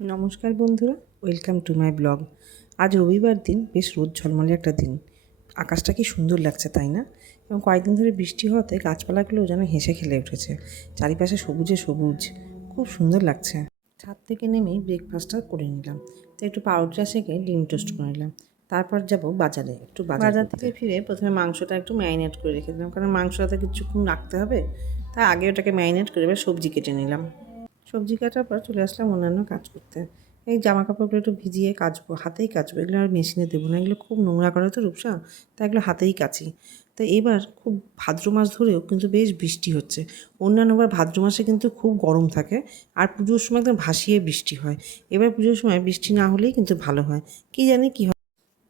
নমস্কার বন্ধুরা, welcome to my blog. আজ রবিবার দিন, বেশ রোদ ঝলমলে একটা দিন। আকাশটা কি সুন্দর লাগছে, তাই না? এবং কয়েকদিন ধরে বৃষ্টি হওয়াতে গাছপালাগুলো যেন হেসে খেলে উঠেছে। চারিপাশে সবুজে সবুজ, খুব সুন্দর লাগছে। ছাদ থেকে নেমেই ব্রেকফাস্টটা করে নিলাম। তো একটু পাউরুটি সেঁকে ডিম টোস্ট করে নিলাম। তারপর যাব বাজারে, একটু বাজার থেকে ফিরে প্রথমে মাংসটা একটু ম্যারিনেট করে রেখে দিলাম, কারণ মাংসটা কিছুক্ষণ রাখতে হবে। তাই আগে ওটাকে ম্যারিনেট করে এবার সবজি কেটে নিলাম। সবজি কাটার পর চলে আসলাম অন্যান্য কাজ করতে। এই জামা কাপড়গুলো একটু ভিজিয়ে কাচবো, হাতেই কাচবো, এগুলো আর মেশিনে দেবো না, এগুলো খুব নোংরা করে তো রূপসা, তাই এগুলো হাতেই কাচি। তো এবার খুব ভাদ্র মাস ধরেও কিন্তু বেশ বৃষ্টি হচ্ছে। অন্যান্যবার ভাদ্র মাসে কিন্তু খুব গরম থাকে, আর পুজোর সময় একদম ভাসিয়ে বৃষ্টি হয়। এবার পুজোর সময় বৃষ্টি না হলেই কিন্তু ভালো হয়, কী জানি কী হয়।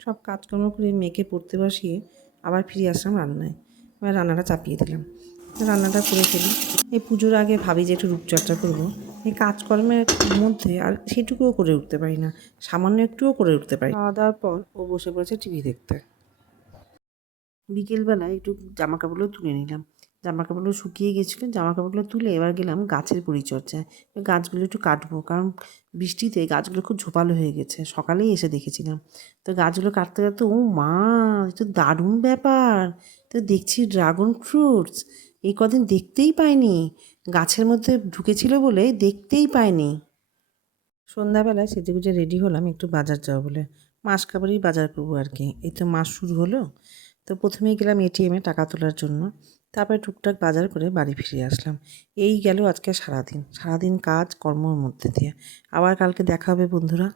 সব কাজকর্ম করে মেয়েকে পড়তে বসিয়ে আবার ফিরে আসলাম রান্নায়। এবার রান্নাটা চাপিয়ে দিলাম, রান্নাটা করে ফেলি। এই পুজোর আগে ভাবি যে একটু রূপচর্চা করবো, এই কাজকর্মের মধ্যে আর সেটুকুও করে উঠতে পারি না, সামান্য একটুও করে উঠতে পারি। খাওয়া দাওয়ার পর ও বসে পড়েছে টিভি দেখতে। বিকেলবেলায় একটু জামাকাপড়গুলো তুলে নিলাম। জামাকাপড়গুলো শুকিয়ে গেছিলো, জামাকাপড়গুলো তুলে এবার গেলাম গাছের পরিচর্যায়। গাছগুলো একটু কাটবো, কারণ বৃষ্টিতে গাছগুলো খুব ঝোপালো হয়ে গেছে, সকালেই এসে দেখেছিলাম। তো গাছগুলো কাটতে কাটতে, ও মা, এ তো দারুণ ব্যাপার! তো দেখছি ড্রাগন ফ্রুটস, এই কদিন দেখতেই পাইনি, গাছের মধ্যে ঢুকেছিল বলে দেখতেই পাইনি। সন্ধ্যাবেলায় সেজেগুজে রেডি হলাম একটু বাজার যাবো বলে। মাস কাবারই বাজার করবো আর কি, এই তো মাস শুরু হলো। তো প্রথমেই গেলাম এটিএমে টাকা তোলার জন্য, তারপরে টুকটাক বাজার করে বাড়ি ফিরে আসলাম। এই গেল আজকে সারাদিন কাজ কর্মর মধ্যে দিয়ে। আবার কালকে দেখা হবে বন্ধুরা।